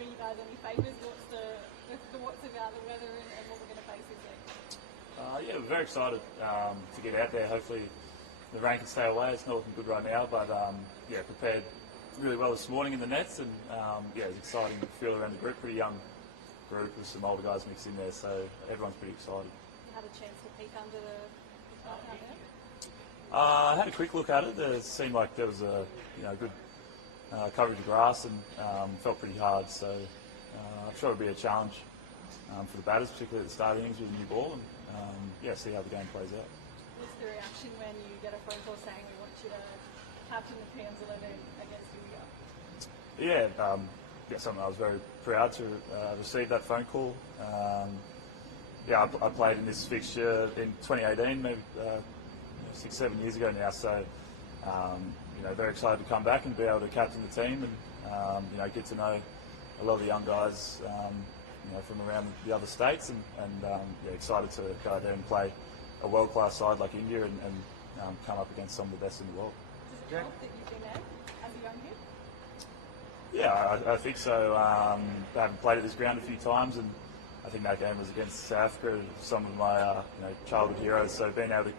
doing you guys any favours? What's about the weather and what we're going to face this week? Yeah, we're very excited to get out there. Hopefully the rain can stay away. It's not looking good right now, but yeah, prepared really well this morning in the nets, and yeah, it's exciting to feel around the group. Pretty young group with some older guys mixed in there, so everyone's pretty excited. You had a chance to peek under the tarp out there? I had a quick look at it. It seemed like there was a good coverage of grass, and felt pretty hard. So I'm sure it'll be a challenge for the batters, particularly at the start innings with a new ball, and yeah, see how the game plays out. What's the reaction when you get a phone call saying we want you to captain the PM's 11 against India? Yeah, something I was very proud to receive that phone call. Yeah, I played in this fixture in 2018, maybe 6-7 years ago now. So very excited to come back and be able to captain the team, and get to know a lot of the young guys from around the other states, and yeah, excited to go out there and play a world-class side like India, and come up against some of the best in the world. Does it help that you've been there as a young kid? Yeah, I think so. I haven't played at this ground a few times, and I think that game was against South Africa, some of my childhood heroes. So being able to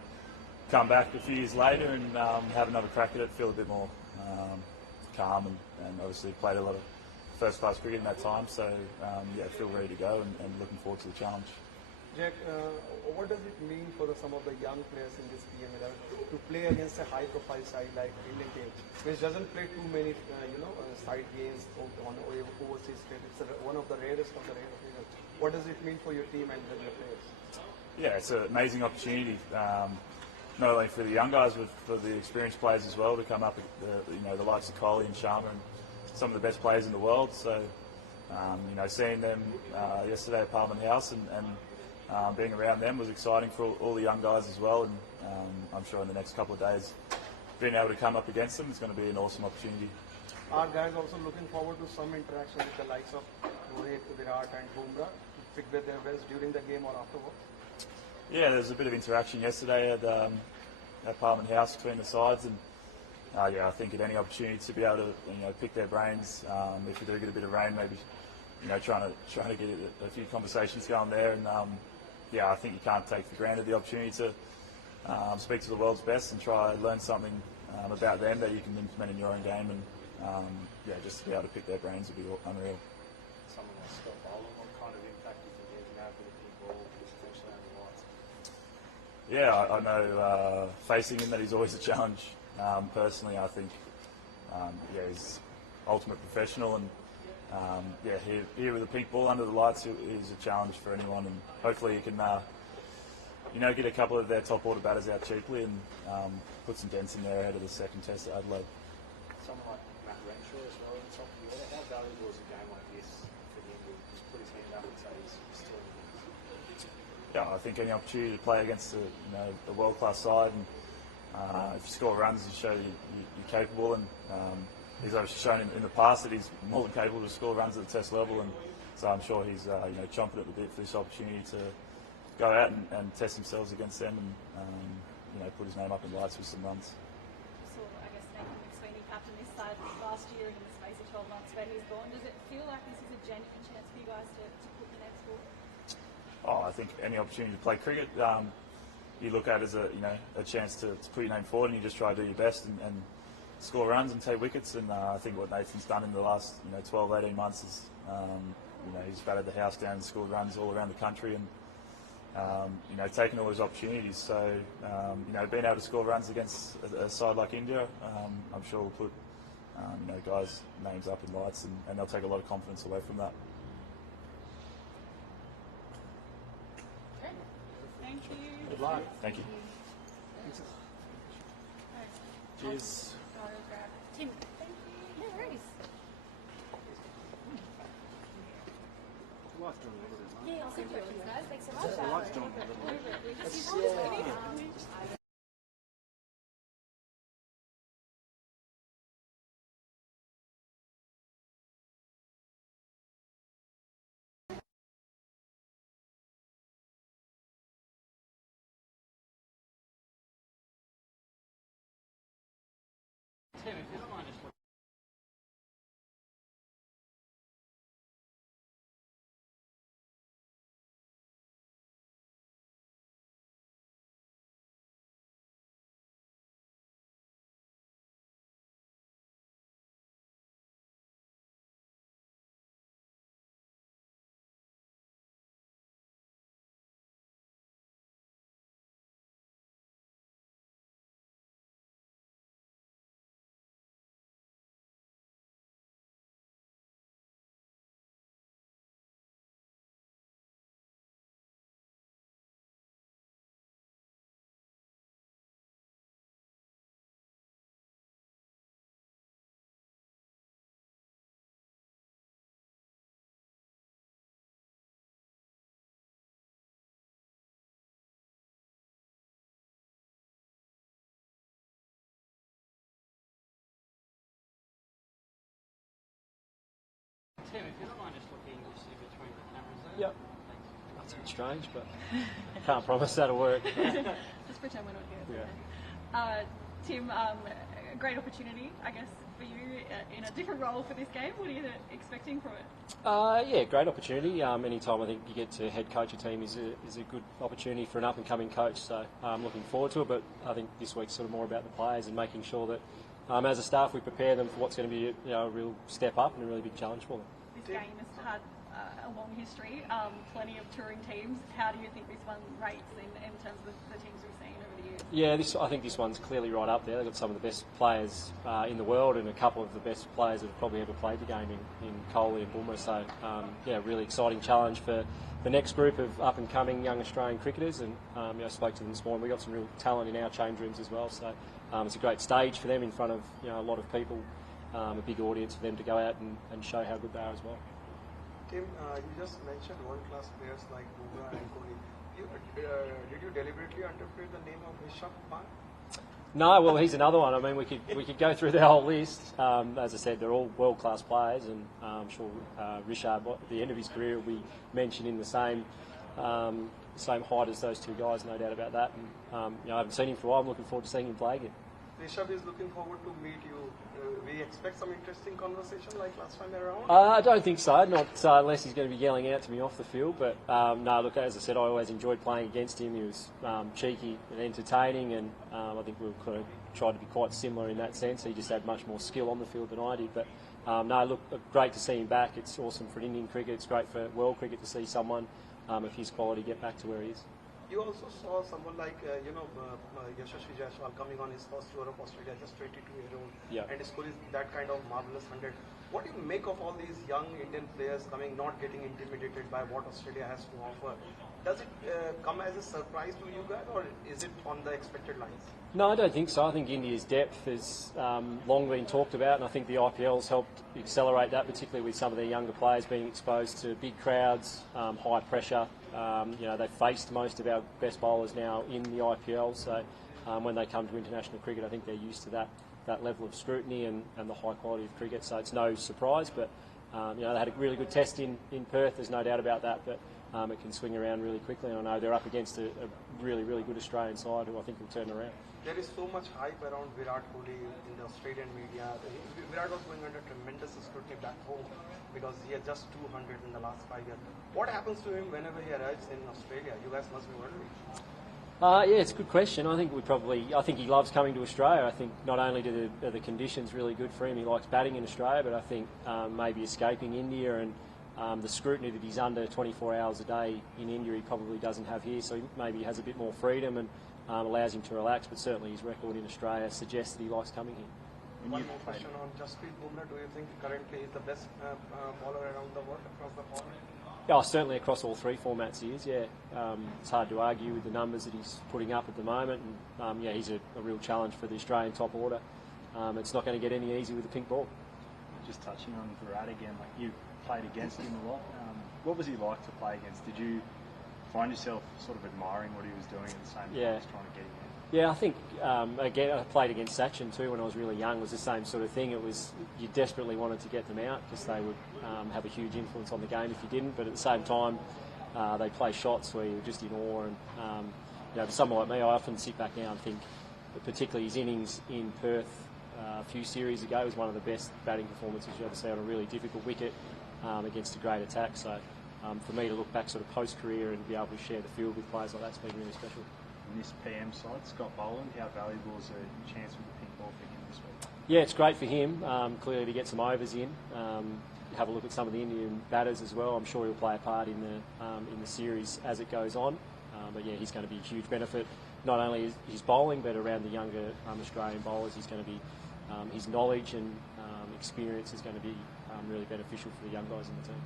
come back a few years later and have another crack at it, feel a bit more calm, and obviously played a lot of first-class cricket in that time. So yeah, feel ready to go, and looking forward to the challenge. Jack, what does it mean for some of the young players in this PM11 to play against a high-profile side like Indian team, which doesn't play too many, side games on overseas cricket? It's one of the rarest of the rare occasions. What does it mean for your team and your players? Yeah, it's an amazing opportunity, not only for the young guys, but for the experienced players as well, to come up with the likes of Kohli and Sharma and some of the best players in the world. So, seeing them yesterday at Parliament House and being around them was exciting for all the young guys as well, and I'm sure in the next couple of days being able to come up against them is going to be an awesome opportunity. Are guys also looking forward to some interaction with the likes of Rohit, Virat and Bumrah to pick their best during the game or afterwards? Yeah, there was a bit of interaction yesterday at Parliament House between the sides, and yeah, I think at any opportunity to be able to pick their brains, if you do get a bit of rain, maybe trying to get a few conversations going there, and yeah, I think you can't take for granted the opportunity to speak to the world's best and try and learn something about them that you can implement in your own game, and yeah, just to be able to pick their brains would be unreal. Someone like Scott Bowler, what kind of impact do you think he can have with a big ball, especially on the lights? Yeah, I know facing him that he's always a challenge. Personally, I think yeah, he's ultimate professional, and yeah, here with a pink ball under the lights is a challenge for anyone, and hopefully he can get a couple of their top order batters out cheaply and put some dents in there ahead of the second test at Adelaide. Someone like Matt Renshaw as well at the top of the order. How valuable is a game like this for him to just put his hand up and say he's still in the mix? Yeah, I think any opportunity to play against a world-class side, and if you score runs, you show you're capable, and he's obviously shown in the past that he's more than capable to score runs at the test level, and so I'm sure he's chomping at the bit for this opportunity to go out and test themselves against them, and put his name up in lights with some runs. So I guess Nathan McSweeney captained this side last year, and in the space of 12 months where he's gone, does it feel like this is a genuine chance for you guys to put the next forward? Oh, I think any opportunity to play cricket, you look at as a chance to put your name forward, and you just try to do your best and score runs and take wickets. And I think what Nathan's done in the last 12-18 months is he's batted the house down and scored runs all around the country, and taking all those opportunities. So being able to score runs against a side like India, I'm sure will put guys' names up in lights, and they'll take a lot of confidence away from that. Thank you. Good luck. Thank you. Cheers. Tim, thank you. No worries. Yeah, I'll send you over, guys. Thanks so much. Tim, if you don't mind just Tim, if you don't mind just looking just in between the cameras there. Yep. That's a bit strange, but can't promise that'll work. Just pretend we're not here. Yeah. Tim, a great opportunity, I guess, for you in a different role for this game. What are you expecting from it? Yeah, great opportunity. Anytime I think you get to head coach a team is a good opportunity for an up-and-coming coach. So I'm looking forward to it. But I think this week's sort of more about the players and making sure that as a staff we prepare them for what's going to be a real step up and a really big challenge for them. This game has had a long history, plenty of touring teams. How do you think this one rates in terms of the teams we've seen over the years? Yeah, I think this one's clearly right up there. They've got some of the best players in the world and a couple of the best players that have probably ever played the game in Coley and Bulmer. So, really exciting challenge for the next group of up-and-coming young Australian cricketers. And I spoke to them this morning. We've got some real talent in our change rooms as well. So it's a great stage for them in front of a lot of people, a big audience for them to go out and show how good they are as well. Tim, you just mentioned world-class players like Bumrah and Kohli. Did you deliberately interpret the name of Rishabh Pant? No, well, he's another one. I mean, we could go through the whole list. As I said, they're all world-class players, and I'm sure Rishabh, at the end of his career, will be mentioned in the same height as those two guys, no doubt about that. And I haven't seen him for a while. I'm looking forward to seeing him play again. Rishabh is looking forward to meet you. We expect some interesting conversation like last time around? I don't think so, not unless he's going to be yelling out to me off the field. But no, look, as I said, I always enjoyed playing against him. He was cheeky and entertaining, and I think we kind of tried to be quite similar in that sense. He just had much more skill on the field than I did. But no, look, great to see him back. It's awesome for Indian cricket. It's great for world cricket to see someone of his quality get back to where he is. You also saw someone like, Yashasvi Jaiswal coming on his first tour of Australia, just 22-year-old, and scoring that kind of marvellous 100. What do you make of all these young Indian players coming, not getting intimidated by what Australia has to offer? Does it come as a surprise to you guys, or is it on the expected lines? No, I don't think so. I think India's depth has long been talked about, and I think the IPL's helped accelerate that, particularly with some of their younger players being exposed to big crowds, high pressure. They've faced most of our best bowlers now in the IPL, so when they come to international cricket, I think they're used to that level of scrutiny and the high quality of cricket, so it's no surprise. But they had a really good test in Perth, there's no doubt about that, but it can swing around really quickly, and I know they're up against a really, really good Australian side who I think will turn around. There is so much hype around Virat Kohli in the Australian media. Virat was going under tremendous scrutiny back home because he had just 200 in the last 5 years. What happens to him whenever he arrives in Australia? You guys must be wondering. Yeah, it's a good question. I think he loves coming to Australia. I think not only are the conditions really good for him, he likes batting in Australia, but I think maybe escaping India and the scrutiny that he's under 24 hours a day in India, he probably doesn't have here. So maybe has a bit more freedom and allows him to relax. But certainly his record in Australia suggests that he likes coming here. One more question on Jasprit Bumrah. Do you think currently is the best bowler around the world across the pond? Oh, certainly across all three formats he is, yeah. It's hard to argue with the numbers that he's putting up at the moment. And, he's a real challenge for the Australian top order. It's not going to get any easier with the pink ball. Just touching on Virat again, like you played against him a lot. What was he like to play against? Did you find yourself sort of admiring what he was doing at the same time as trying to get him in? Yeah, I think, again, I played against Sachin too when I was really young. It was the same sort of thing. It was, you desperately wanted to get them out because they would have a huge influence on the game if you didn't. But at the same time, they play shots where you're just in awe. And, for someone like me, I often sit back now and think, particularly his innings in Perth a few series ago was one of the best batting performances you ever see on a really difficult wicket against a great attack. So for me to look back sort of post-career and be able to share the field with players like that's been really special. In this PM side, Scott Boland, how valuable is a chance with the pink ball for him this week? Yeah, it's great for him, clearly to get some overs in. Have a look at some of the Indian batters as well. I'm sure he'll play a part in the series as it goes on. But yeah, he's going to be a huge benefit, not only his bowling, but around the younger Australian bowlers. He's going to be, his knowledge and experience is going to be really beneficial for the young guys in the team.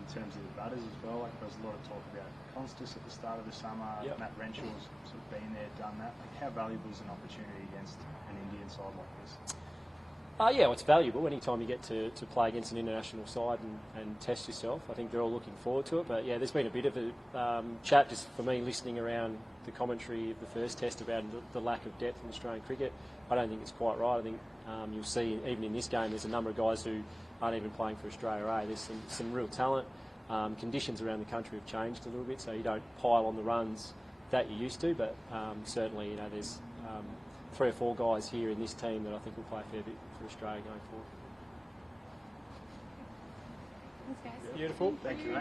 In terms of the batters as well, like there was a lot of talk about Constas at the start of the summer. Yep. Matt Renshaw's sort of been there, done that. Like how valuable is an opportunity against an Indian side like this? Yeah, it's valuable anytime you get to play against an international side and test yourself. I think they're all looking forward to it. But yeah, there's been a bit of a chat just for me listening around the commentary of the first test about the lack of depth in Australian cricket. I don't think it's quite right. I think You'll see even in this game there's a number of guys who aren't even playing for Australia A. There's some real talent. Conditions around the country have changed a little bit, so you don't pile on the runs that you used to, but certainly there's 3 or 4 guys here in this team that I think will play a fair bit for Australia going forward. Thanks, guys. Beautiful. Thank you, mate.